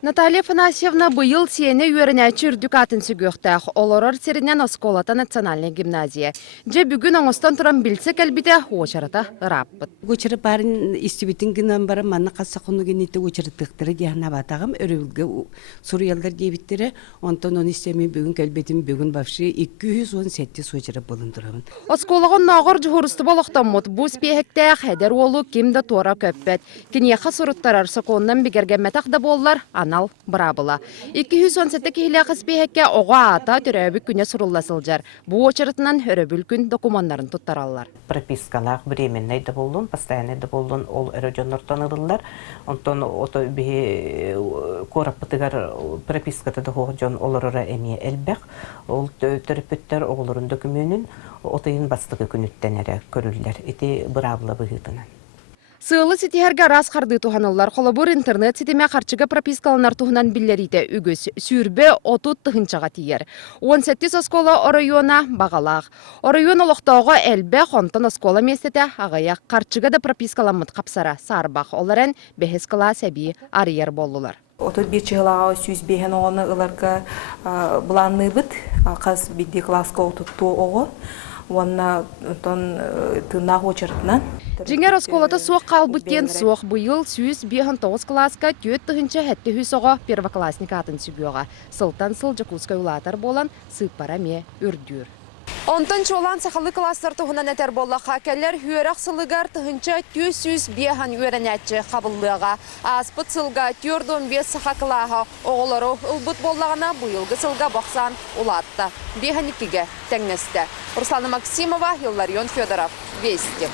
Наталья Афанасьевна быйыл сиене үйренәчі үрдүкатын сүгіқтәқ. Олорор серінен Осколата национальная гимназия. Же бүгін оңыстан тұран білсе кәлбіде очарыта ыраппыт. Учыры барын истибитин гынан бары манна қасса құны генеті учырыттықтыры дияна батағым өрөвілге сұруялдар дебіттері. Онтан оны істеме бүгін кәлбетім бүгін бапшы 217 учыры болындырымын. Осколағын нағыр жүхұрысты болықтамыд. Бұс пейхектәқ әдер олу кемді тора көппет. Кенеқа сұруттарар соқуыннан бігергемметақ да боллар анал брабыла. 217 кейлі қыспейхекке оға ата түрәбі күне сұруласылжар. Бұ очырытынан өрөбіл күн докуманттарын тұттаралар. Пропискалар временный да болдун, постоянный да болдун, ол эрожоннор танылылар. Онтон ото бихи кораппытыгар прописката да хоғжон оларора эмие элбек. Ол төрөпөттөр оғылырын документін отайын бастығы күніттенері көрілдер. Эти брабыла бұғытынан. Сылы сетихерге раз қарды туханылар. Холобур интернет сетеме қарчыға пропискаланар туханан биллерите үгіз. Сүрбе отут тұхынчаға тиер. 17 оскола орайона бағалақ. Орайон олықтауға әлбе қонтан оскола местете ағаяқ қарчыға да пропискаламыд қапсара сарбақ. Оларын бәхескала сәбі арияр болулар. Отут bir çıgılağı süz behen oğunu ılarga bulanlı bit. Qaz biddi klaska otuttu oğu. Онна тон тына очертнан. Жиңер осколата суық қалбыттен суық бұйыл сүйіз 5-9 класска төт тұхынча әтті хүсіға первоклассник атын сүгіға. Сылтан сыл жакускай улатар болан сыппара ме үрдүр. Онтан чолан сақалы кластар тұғынан әтер боллаға кәлер үйерақ сылығар тұхынча 200 бехан үйеренәтчі қабыллыға. Аспыт сылға 4-15 сақа қылаға оғылары ұлбыт боллағына бұйылғы сылға бақсан улатты. Бехан 2-ге тәңнесті. Руслана Максимова, Илларион Федоров. Вести.